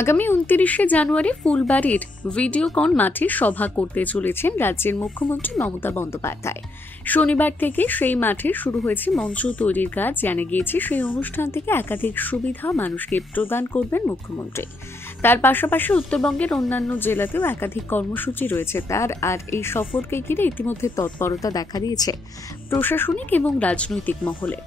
আগামী ২৯শে জানুয়ারি ফুলবাড়ির ভিডিওকন মাঠে সভা করতে চলেছেন রাজ্যের মুখ্যমন্ত্রী মমতা বন্দ্যোপাধ্যায়। শনিবার থেকে সেই মাঠে শুরু হয়েছে মঞ্চ তৈরির কাজ। জানা গিয়েছে সেই অনুষ্ঠান থেকে একাধিক সুবিধা মানুষকে প্রদান করবেন মুখ্যমন্ত্রী। তার পাশাপাশি উত্তরবঙ্গের অন্যান্য জেলাতেও একাধিক কর্মসূচি রয়েছে তার। আর এই সফরকে ঘিরে ইতিমধ্যে তৎপরতা দেখা দিয়েছে প্রশাসনিক এবং রাজনৈতিক মহলে।